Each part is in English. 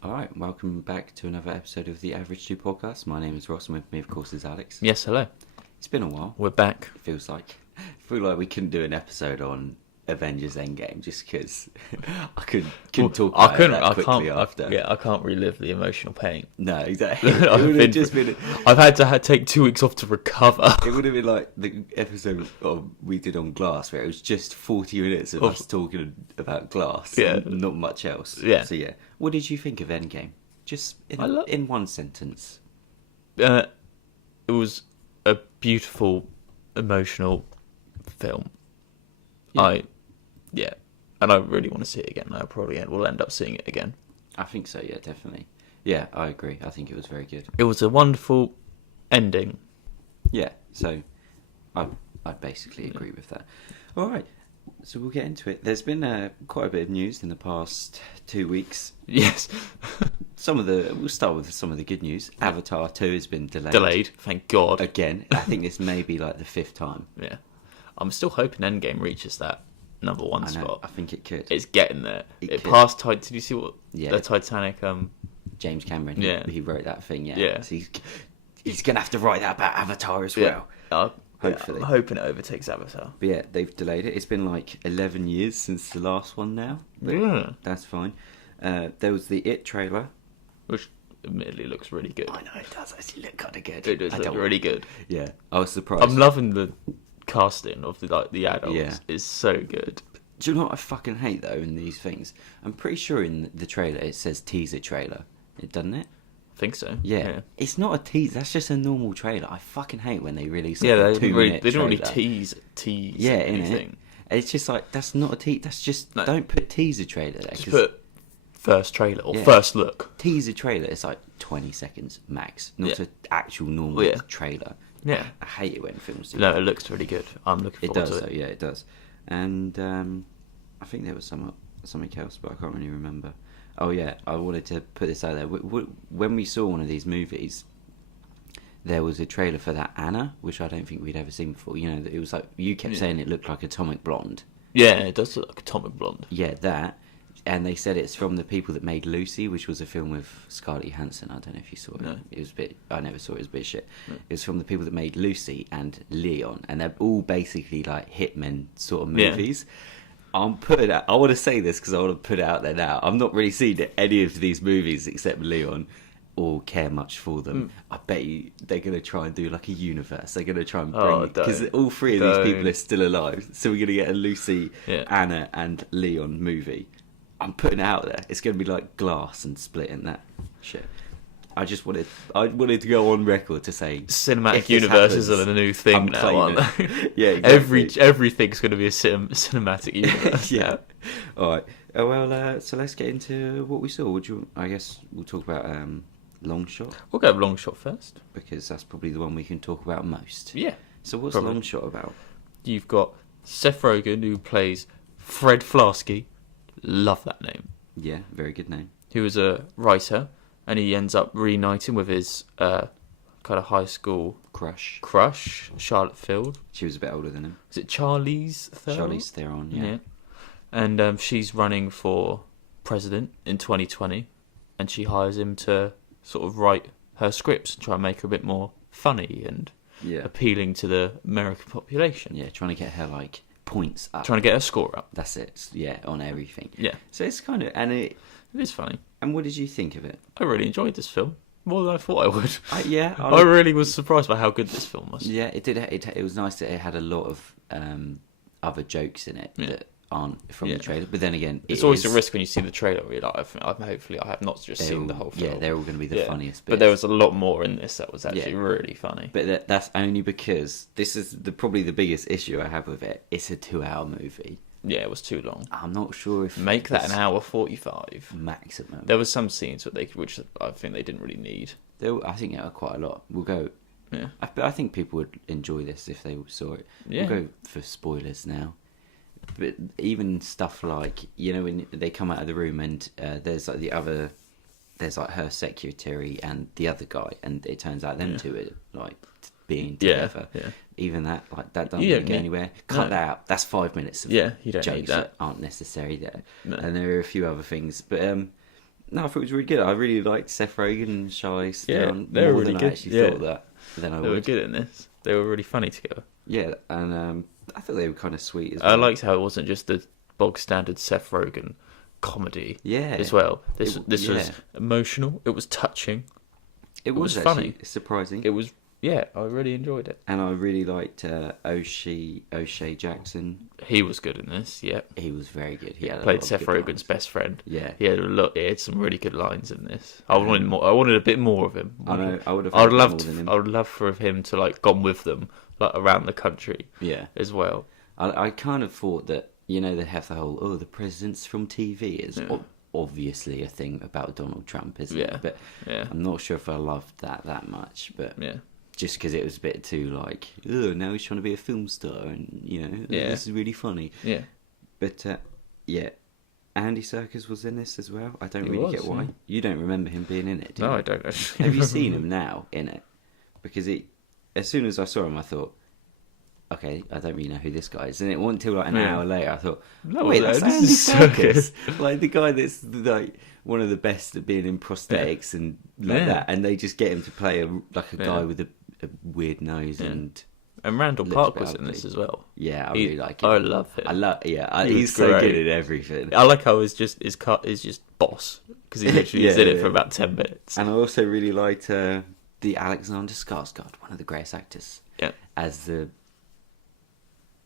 All right, welcome back to another episode of the AV2 podcast. My name is Ross, and with me, of course, is Alex. Yes, hello. It's been a while. We're back. It feels like we couldn't do an episode on Avengers Endgame just because I couldn't talk about it that quickly after. I can't relive the emotional pain. No, exactly. I've had to take 2 weeks off to recover. It would have been like the episode we did on Glass, where it was just 40 minutes of us talking about Glass, and not much else. Yeah. So yeah, what did you think of Endgame? Just in one sentence. It was a beautiful, emotional film. And I really want to see it again. I probably will end up seeing it again. I think so, yeah, definitely. Yeah, I agree. I think it was very good. It was a wonderful ending. Yeah, so I basically agree with that. All right, so we'll get into it. There's been quite a bit of news in the past 2 weeks. Yes. We'll start with some of the good news. Avatar 2 has been delayed. Delayed, thank God. Again. I think this may be like the 5th time. Yeah. I'm still hoping Endgame reaches that number one spot. I think it could. It's getting there. It passed Titanic. Did you see what the Titanic? James Cameron. Yeah. He wrote that thing. Yeah. Yeah. So he's gonna have to write that about Avatar as well. Hopefully. I'm hoping it overtakes Avatar. But yeah, they've delayed it. It's been like 11 years since the last one now. But that's fine. There was the It trailer, which admittedly looks really good. I know it does. It look kind of good. It does look really good. Yeah, I was surprised. I'm loving the casting of the adults. Yeah. Is so good. Do you know what I fucking hate though in these things? I'm pretty sure in the trailer it says teaser trailer. It doesn't it? I think so. Yeah. It's not a tease. That's just a normal trailer. I fucking hate when they release they a 2 minute don't really trailer. tease anything. It's just like that's not a tease. That's just don't put teaser trailer there. Just put first trailer or first look. Teaser trailer. It's like 20 seconds max, not an actual normal trailer. Yeah, I hate it when films do that. It looks really good. I'm looking forward to it. Yeah, it does. And I think there was something else, but I can't really remember. Oh yeah, I wanted to put this out there. When we saw one of these movies, there was a trailer for that Anna, which I don't think we'd ever seen before. You know, it was like you kept saying it looked like Atomic Blonde. Yeah, it does look like Atomic Blonde. Yeah, that. And they said it's from the people that made Lucy, which was a film with Scarlett Johansson. I don't know if you saw it. No. It was a bit. I never saw it. It was a bit shit. No. It was from the people that made Lucy and Leon, and they're all basically like hitmen sort of movies. Yeah. I want to say this because I want to put it out there now. I'm not really seen any of these movies except Leon, or care much for them. I bet you they're going to try and do like a universe. They're going to try and bring because all 3 of these people are still alive. So we're going to get a Lucy, Anna, and Leon movie. I'm putting it out there. It's going to be like Glass and Split and that shit. I wanted to go on record to say cinematic universes are the new thing now, aren't they? Yeah, exactly. Everything's going to be a cinematic universe. Yeah. All right. Well, so let's get into what we saw. I guess we'll talk about Long Shot. We'll go with Long Shot first because that's probably the one we can talk about most. Yeah. So what's Long Shot about? You've got Seth Rogen, who plays Fred Flasky. Love that name. Yeah, very good name. He was a writer, and he ends up reuniting with his kind of high school crush, Charlotte Field. She was a bit older than him. Is it Charlize Theron? Charlize Theron, yeah. And she's running for president in 2020, and she hires him to sort of write her scripts and try and make her a bit more funny and appealing to the American population. Yeah, trying to get her like points up. Trying to get her score up. That's it. Yeah, on everything. Yeah. So it's kind of it is funny. And what did you think of it? I really enjoyed this film more than I thought I would. I really was surprised by how good this film was. Yeah, it did. It was nice that it had a lot of other jokes in it that aren't from the trailer. But then again, it's always a risk when you see the trailer. Where you're like, hopefully, I have not just seen the whole film. Yeah, they're all going to be the funniest bits. But there was a lot more in this that was actually really funny. But that's only because this is probably the biggest issue I have with it. It's a 2-hour movie. Yeah, it was too long. I'm not sure if make that an hour 45 maximum. There was some scenes which I think they didn't really need. I think there were quite a lot. We'll go. Yeah, I think people would enjoy this if they saw it. Yeah. We'll go for spoilers now. But even stuff like, you know, when they come out of the room and there's like her secretary and the other guy, and it turns out them two are like being together. Yeah. Even that doesn't really go anywhere. Cut that out. That's 5 minutes of you don't jokes need that. Aren't necessary there. No. And there are a few other things, but No, I thought it was really good. I really liked Seth Rogen and Charlize Theron they were more really than good. I actually thought that. Then I They were good in this. They were really funny together. Yeah, and I thought they were kind of sweet as I well. liked how it wasn't just the bog standard Seth Rogen comedy. Yeah, as well. This was emotional. It was touching. It was funny. Surprising. It was. Yeah, I really enjoyed it. And I really liked O'Shea Jackson. He was good in this. Yeah, he was very good. He had played Seth Rogen's best friend. Yeah, he had some really good lines in this. I wanted more. I wanted a bit more of him. I know. I would have. I would love for him to like gone with them like around the country. Yeah, as well. I kind of thought that they have the whole the presidents from TV is obviously a thing about Donald Trump, isn't it? But I'm not sure if I loved that much. But just because it was a bit too like, now he's trying to be a film star, and this is really funny. Yeah. But Andy Serkis was in this as well. I don't really get why. Yeah. You don't remember him being in it, do you? No, I don't. Have you seen him now in it? Because as soon as I saw him, I thought, okay, I don't really know who this guy is. And it wasn't until like an hour later I thought, wait, that's Andy Serkis. Like the guy that's like one of the best at being in prosthetics and like that. And they just get him to play a guy with a weird nose and Randall Park was in this as well. Yeah, I really like him. I love him. He's so good at everything. I like how his just boss, because he literally is in it for about 10 minutes. And I also really liked the Alexander Skarsgård, one of the greatest actors, as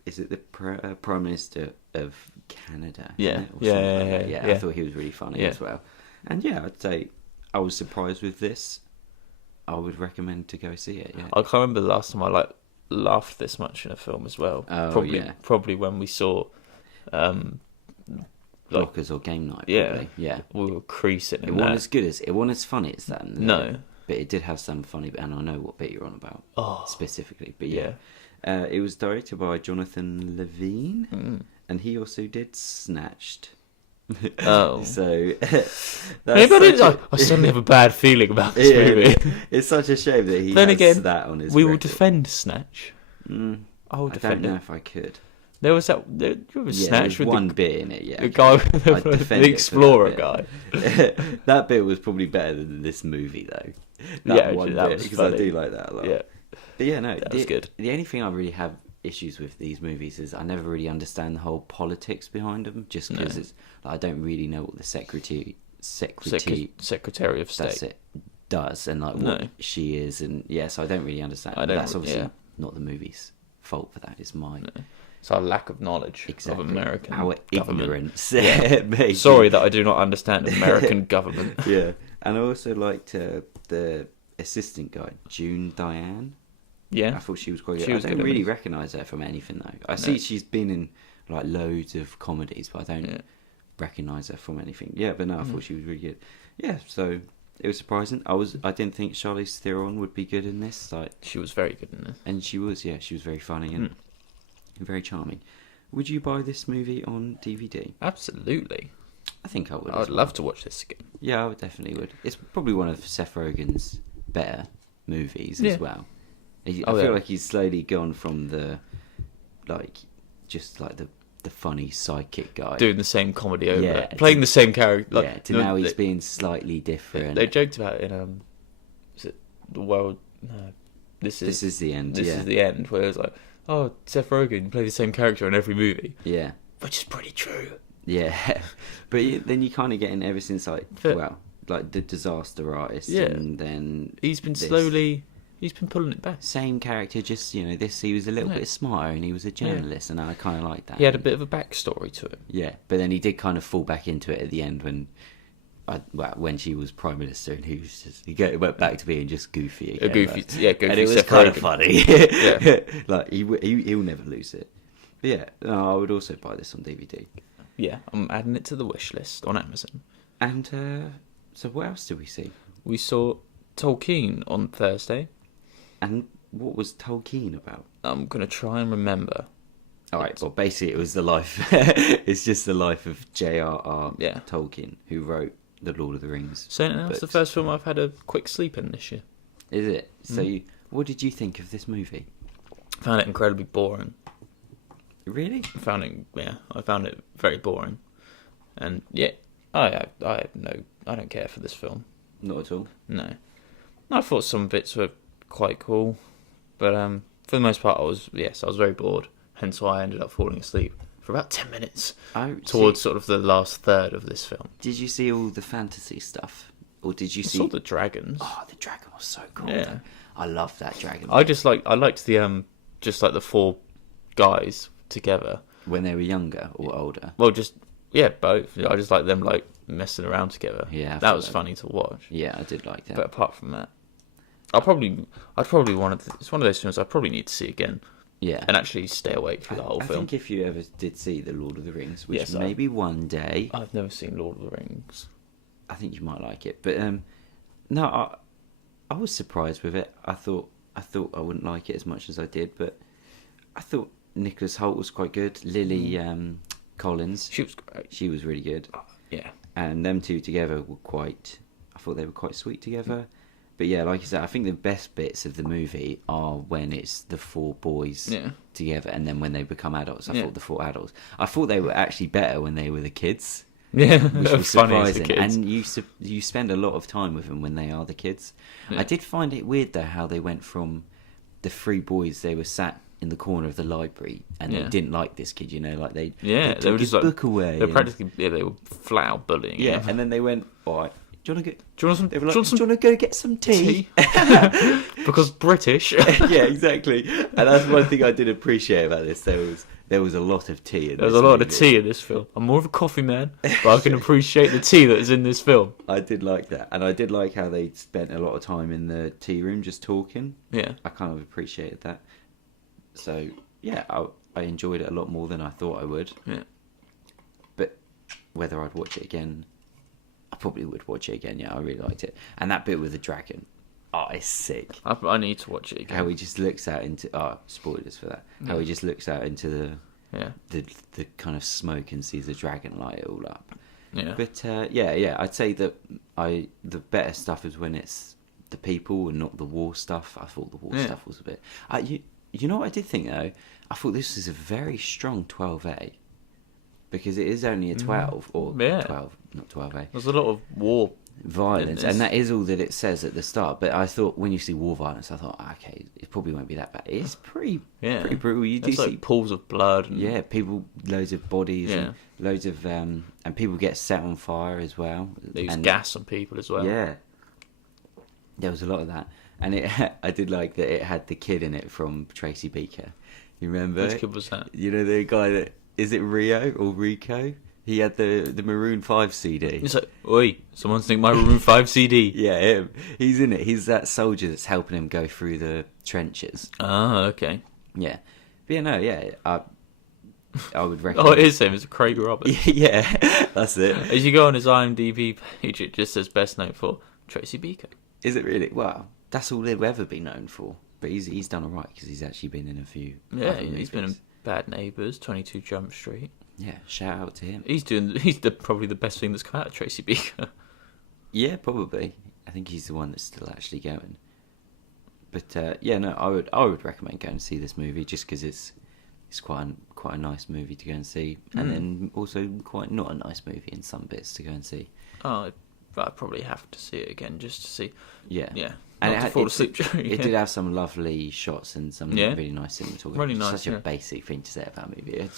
is it the Prime Minister of Canada? Yeah. I thought he was really funny as well. And I'd say I was surprised with this. I would recommend to go see it. Yeah. I can't remember the last time I laughed this much in a film as well. Oh, probably when we saw Blockers or Game Night. Probably. Yeah. We were creasing. It wasn't as good as it wasn't as funny as that. No. But it did have some funny, and I know what bit you're on about specifically. But it was directed by Jonathan Levine, and he also did Snatched. Oh, so maybe I suddenly have a bad feeling about this movie. It's such a shame that he then has again, that on his. We record. will defend Snatch. I don't know if I could. There was that. Snatch with one bit in it. Yeah, the guy with the explorer guy. That bit was probably better than this movie, though. That bit, because I do like that a lot. Yeah, but that was good. The only thing I really have issues with these movies is I never really understand the whole politics behind them, just because it's I don't really know what the Secretary of State does and what she is, and so I don't really understand. That's obviously not the movie's fault for that. It's mine. It's our lack of knowledge of American our government. Ignorance. Sorry that I do not understand American government. Yeah, and I also liked the assistant guy, June Diane. Yeah, I thought she was quite good. I don't really recognise her from anything though. I see she's been in like loads of comedies, but I don't recognise her from anything. Yeah, but no, I thought she was really good. Yeah, so it was surprising. I didn't think Charlize Theron would be good in this. She was very good in this, and she was very funny and very charming. Would you buy this movie on DVD? Absolutely. I think I would. I would love to watch this again. Yeah, I definitely would. It's probably one of Seth Rogen's better movies as well. I feel like he's slowly gone from the funny psychic guy doing the same comedy over, playing the same character. To now he's being slightly different. They joked about it in is it The World? No, this is the end. This is the end, where it's like, oh, Seth Rogen, you play the same character in every movie. Yeah, which is pretty true. Yeah, but then you kind of get in ever since like the Disaster Artist, and then he's been slowly. He's been pulling it back. Same character, just he was a little bit smarter, and he was a journalist, and I kind of like that. He had a bit of a backstory to him. Yeah, but then he did kind of fall back into it at the end when she was Prime Minister, and he went back to being just goofy again. Goofy, and it was kind of funny. Like he'll never lose it. But I would also buy this on DVD. Yeah, I'm adding it to the wish list on Amazon. And so what else did we see? We saw Tolkien on Thursday. And what was Tolkien about? I'm going to try and remember. All right, well, basically it was the life... it's just the life of J.R.R. Tolkien, who wrote The Lord of the Rings. So that's the first film I've had a quick sleep in this year. Is it? So what did you think of this movie? I found it incredibly boring. Really? I found it very boring. And I don't care for this film. Not at all. No. I thought some bits were quite cool, but for the most part, I was very bored. Hence why I ended up falling asleep for about 10 minutes towards sort of the last third of this film. Did you see all the fantasy stuff, or did you see? I saw the dragons. Oh, the dragon was so cool. Yeah. Though. I love that dragon. I liked the just like the four guys together when they were younger or older. Well, both. I just like them like messing around together. Yeah, that was funny to watch. Yeah, I did like that. But apart from that, I'd probably it's one of those films I probably need to see again. Yeah, and actually stay awake through the whole film. I think if you ever did see The Lord of the Rings, which maybe one day... I've never seen Lord of the Rings. I think you might like it. But no, I was surprised with it. I thought I wouldn't like it as much as I did, but I thought Nicholas Hoult was quite good. Lily Collins. She was great. She was really good. Yeah. And them two together were I thought they were quite sweet together. But yeah, like you said, I think the best bits of the movie are when it's the four boys together, and then when they become adults. I thought the four adults. I thought they were actually better when they were the kids. Yeah, which was surprising. And you spend a lot of time with them when they are the kids. Yeah. I did find it weird though how they went from the three boys. They were sat in the corner of the library and they didn't like this kid. You know, like they took his book away. They practically they were flat out bullying. Yeah, and then they went, all right. Do you want to go get some tea? Because British. Yeah, exactly. And that's one thing I did appreciate about this. There was a lot of tea in this There was a lot of tea in this film. I'm more of a coffee man, but I can appreciate the tea that is in this film. I did like that. And I did like how they spent a lot of time in the tea room just talking. Yeah. I kind of appreciated that. So, yeah, I enjoyed it a lot more than I thought I would. Yeah. But whether I'd watch it again... I probably would watch it again. Yeah, I really liked it. And that bit with the dragon, it's sick. I need to watch it again. How he just looks out into spoilers for that. How he just looks out into the kind of smoke and sees the dragon light it all up. Yeah. But I'd say that the better stuff is when it's the people and not the war stuff. I thought the war stuff was a bit. You know what I did think though? I thought this was a very strong 12A. Because it is only a 12, or 12, not 12A. There's a lot of war violence, and that is all that it says at the start. But I thought, when you see war violence, I thought, okay, it probably won't be that bad. It's pretty brutal. You do see pools of blood. And... people, loads of bodies, and loads of, and people get set on fire as well. They use gas on people as well. Yeah, there was a lot of that, and I did like that it had the kid in it from Tracy Beaker. You remember? Which kid was that? You know the guy that. Is it Rio or Rico? He had the Maroon 5 CD. It's like, oi, someone's think my Maroon 5 CD. Yeah, him. He's in it. He's that soldier that's helping him go through the trenches. Oh, okay. Yeah. But I would recommend... Oh, it is him. It's Craig Roberts. Yeah, that's it. As you go on his IMDb page, it just says best known for Tracy Beaker. Is it really? Well, that's all he'll ever be known for. But he's done all right because he's actually been in a few. Yeah, he's been in Bad Neighbours, 22 Jump Street. Yeah, shout out to him. He's probably the best thing that's come out of Tracy Beaker. Yeah, probably. I think he's the one that's still actually going. But I would recommend going to see this movie just because it's quite a nice movie to go and see, and then also quite not a nice movie in some bits to go and see. Oh, I'd probably have to see it again just to see. Yeah. And not to fall asleep during it. It did have some lovely shots and some really nice cinematography. Really nice. Such a basic thing to say about a movie. It had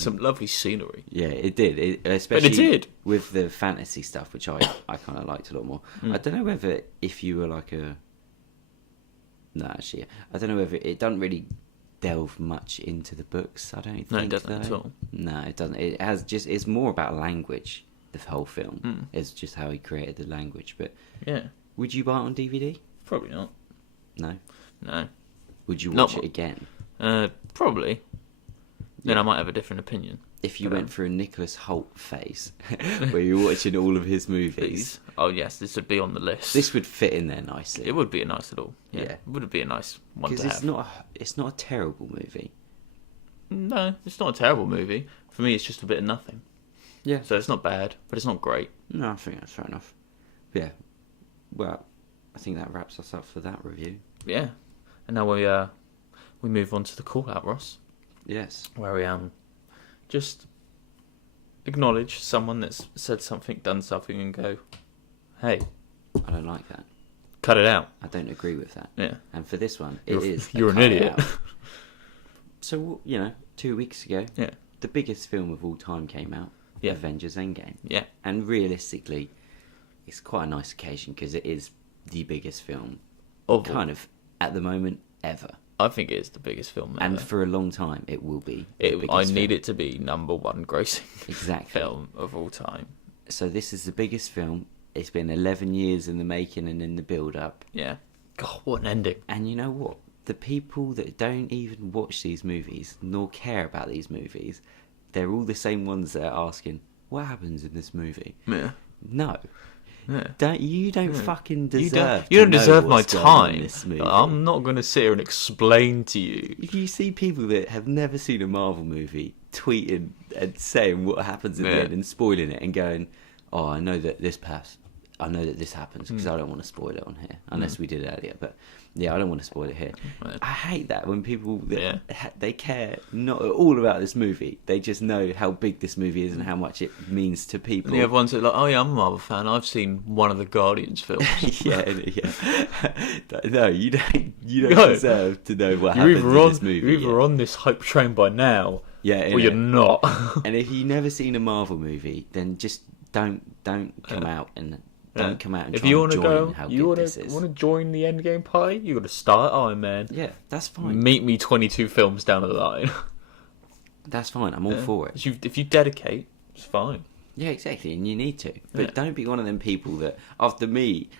some lovely scenery. Yeah, it did. Especially but it did with the fantasy stuff, which I kind of liked a lot more. I don't know whether if you were like a. No, actually, I don't know whether it doesn't really delve much into the books. I don't think. No, it doesn't at all. No, it doesn't. It has it's more about language. The whole film is just how he created the language. But would you buy it on DVD? Probably not. No. Would you watch it again? Probably. Then I might have a different opinion. If you went for a Nicholas Hoult phase, where you're watching all of his movies. Oh yes, this would be on the list. This would fit in there nicely. It would be a nice little. Yeah. It would be a nice one to have. Because it's not a terrible movie. No, it's not a terrible movie. For me, it's just a bit of nothing. Yeah. So it's not bad, but it's not great. No, I think that's fair enough. Yeah. Well, I think that wraps us up for that review. Yeah. And now we move on to the call out, Ross. Yes. Where we just acknowledge someone that's said something, done something, and go, hey, I don't like that. Cut it out. I don't agree with that. Yeah. And for this one, you're an idiot. So, 2 weeks ago, the biggest film of all time came out, Avengers Endgame. Yeah. And realistically, it's quite a nice occasion because it is the biggest film at the moment ever. I think it is the biggest film ever. And for a long time, it will be. I need it to be number one grossing exactly film of all time. So this is the biggest film. It's been 11 years in the making and in the build-up. Yeah. God, what an ending. And you know what? The people that don't even watch these movies, nor care about these movies, they're all the same ones that are asking, what happens in this movie? Yeah. No. Yeah. You don't fucking deserve You don't deserve my time. This movie. I'm not going to sit here and explain to you. If you see people that have never seen a Marvel movie tweeting and saying what happens at the end and spoiling it and going, oh, I know that this happens because I don't want to spoil it on here unless we did earlier. But yeah, I don't want to spoil it here. Right. I hate that when people they care not at all about this movie. They just know how big this movie is and how much it means to people. And the other ones are like, oh yeah, I'm a Marvel fan. I've seen one of the Guardians films. yeah. No, you don't deserve to know what happens in this movie. You're either on this hype train by now, or you're not. And if you've never seen a Marvel movie, then just don't come out and. Don't come out and try and join how good this is. If you want to join the Endgame party, you got to start Iron Man. Yeah, that's fine. Meet me 22 films down the line. That's fine. I'm all for it. If you dedicate, it's fine. Yeah, exactly, and you need to. But don't be one of them people that, after me,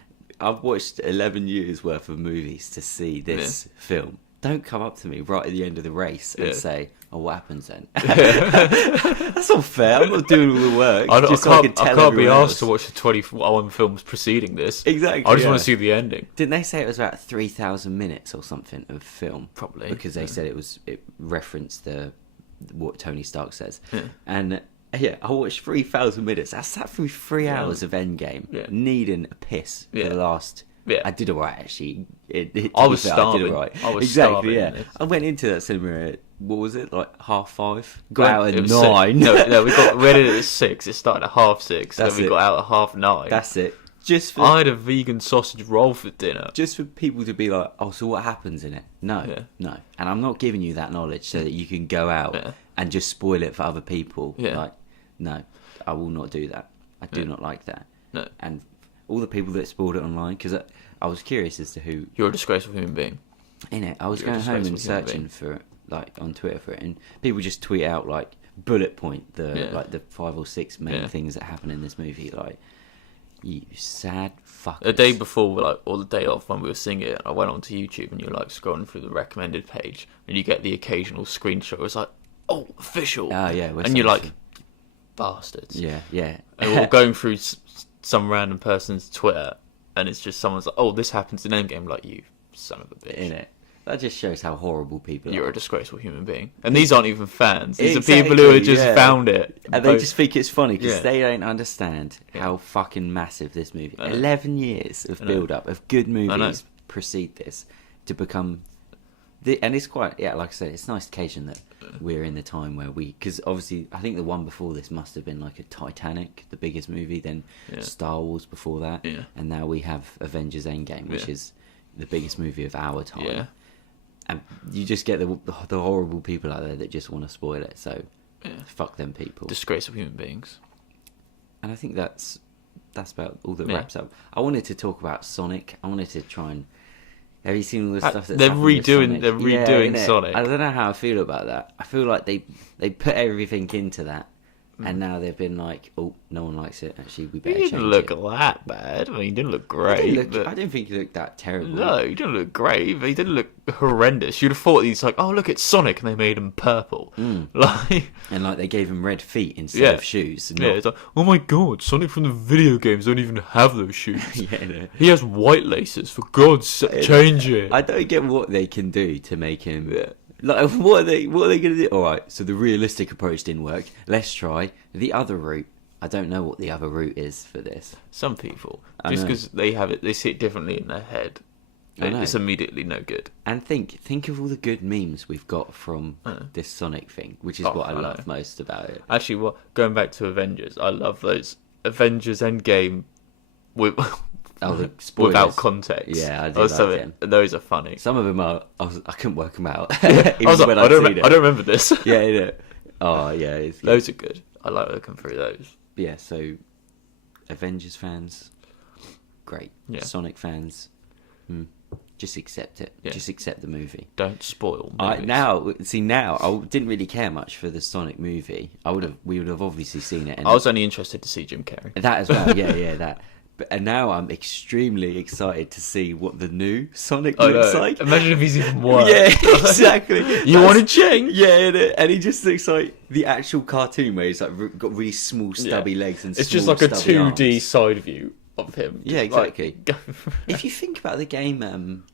I've watched 11 years worth of movies to see this film. Don't come up to me right at the end of the race and say, oh, what happens then? That's not fair. I'm not doing all the work. I can't be asked to watch the 21 films preceding this. Exactly. I just want to see the ending. Didn't they say it was about 3,000 minutes or something of film? Probably. Because they said it referenced what Tony Stark says. Yeah. And I watched 3,000 minutes. I sat through 3 hours of Endgame needing a piss for the last... Yeah. I did alright actually. I was starving. I did alright. I was exactly. Starving, yeah. I went into that cinema at, what was it, like 5:30? Got out at 9. No, we read it at 6. It started at 6:30. Then we got out at 9:30. That's it. I had a vegan sausage roll for dinner. Just for people to be like, oh, so what happens in it? No. And I'm not giving you that knowledge so that you can go out and just spoil it for other people. Yeah. Like, no, I will not do that. I do not like that. No. And all the people that spoiled it online, because I was curious as to who... You're a disgraceful human being. Innit? I was going home and searching for it, like, on Twitter for it, and people just tweet out, like, bullet point, the 5 or 6 main things that happen in this movie, like, you sad fuckers. The day before, or the day off when we were seeing it, I went onto YouTube and you're, like, scrolling through the recommended page, and you get the occasional screenshot. It's like, oh, official. Oh, yeah. And you're like, bastards. Yeah. And we're going through some random person's Twitter, and it's just someone's like, oh, this happens in Endgame, like, you son of a bitch. Innit? That just shows how horrible people are. You're a disgraceful human being. And these aren't even fans. These are people who have just found it. And they just think it's funny, because they don't understand how fucking massive this movie... 11 years of build-up, of good movies precede this, to become... And it's quite... Yeah, like I said, it's a nice occasion that we're in the time where we... Because obviously, I think the one before this must have been like a Titanic, the biggest movie, then Star Wars before that, and now we have Avengers Endgame, which is the biggest movie of our time. Yeah. And you just get the horrible people out there that just want to spoil it, so fuck them people. Disgraceful human beings. And I think that's about all that wraps up. I wanted to talk about Sonic. I wanted to try and... Have you seen all the stuff that's they're redoing Sonic? I don't know how I feel about that. I feel like they put everything into that, and now they've been like, oh, no one likes it. Actually, we better change it. He didn't look that bad. I mean, he didn't look great. I didn't think he looked that terrible. No, he didn't look great. But he didn't look horrendous. You'd have thought he's like, oh, look, it's Sonic, and they made him purple. And like they gave him red feet instead of shoes. It's like, oh my god, Sonic from the video games don't even have those shoes. He has white laces. For God's sake, change it. I don't get what they can do to make him. Like, what are they going to do? All right, so the realistic approach didn't work. Let's try the other route. I don't know what the other route is for this. Some people, just because they have it, they see it differently in their head. It's immediately no good. And think of all the good memes we've got from this Sonic thing, which is what I love most about it. Actually, going back to Avengers, I love those Avengers Endgame with the spoilers. Without context. Yeah, I do like them. Those are funny. Some of them are. I couldn't work them out. I don't remember this. Yeah. Oh yeah, those are good. I like looking through those. Yeah, so Avengers fans, great. Yeah. Sonic fans, just accept it. Yeah. Just accept the movie. Don't spoil movies. Now I didn't really care much for the Sonic movie. We would have obviously seen it. And I was only interested to see Jim Carrey. That as well. Yeah, that. And now I'm extremely excited to see what the new Sonic looks like. Imagine if he's even worse. Yeah, exactly. You want to change? Yeah, and he just looks like the actual cartoon where he's like got really small stubby legs and it's just like a 2D arms. Side view of him. Yeah, exactly. If you think about the game,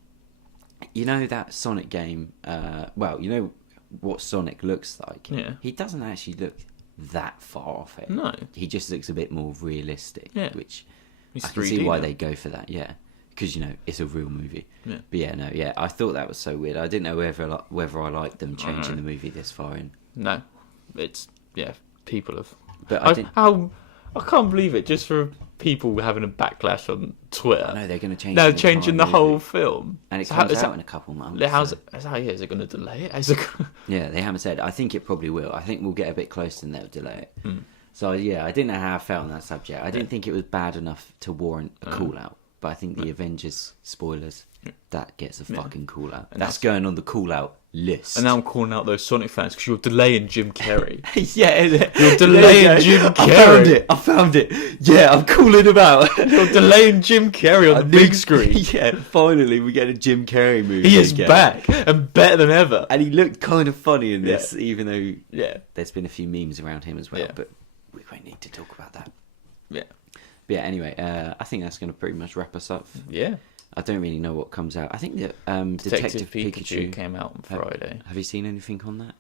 you know that Sonic game. You know what Sonic looks like. Yeah, he doesn't actually look that far off it. No, he just looks a bit more realistic. Yeah, which. He's I can see why they go for that, because it's a real movie. Yeah. But I thought that was so weird. I didn't know whether I liked them changing the movie this far in. No, it's people have. But I can't believe it. Just for people having a backlash on Twitter. No, they're going to change. They're changing the whole film, and it comes out in a couple months. Is it going to delay it? Yeah, they haven't said. I think it probably will. I think we'll get a bit closer and they'll delay it. So, I didn't know how I felt on that subject. I didn't think it was bad enough to warrant a call-out. But I think the Avengers spoilers, that gets a fucking call-out. And that's going on the call-out list. And now I'm calling out those Sonic fans because you're delaying Jim Carrey. You're delaying Jim Carrey. I found it. Yeah, I'm calling him out. You're delaying Jim Carrey on the big screen. Yeah, finally we get a Jim Carrey movie. He is back and better than ever. And he looked kind of funny in this, even though there's been a few memes around him as well. Yeah. But we won't need to talk about that. Yeah. But yeah, anyway, I think that's going to pretty much wrap us up. Yeah. I don't really know what comes out. I think that Detective Pikachu came out on Friday. Have you seen anything on that?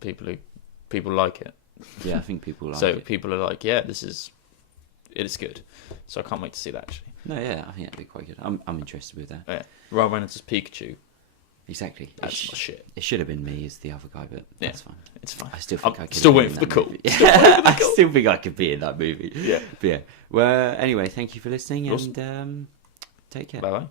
People like it. Yeah, I think people like it. So people are like, it is good. So I can't wait to see that, actually. No, yeah, I think that'd be quite good. I'm interested with that. Yeah. Ryan Reynolds as Pikachu. Exactly. That's my shit. It should have been me as the other guy, but that's fine. It's fine. I still think I could. Still waiting for the call. I still think I could be in that movie. Yeah. But yeah. Well, anyway, thank you for listening and take care. Bye bye.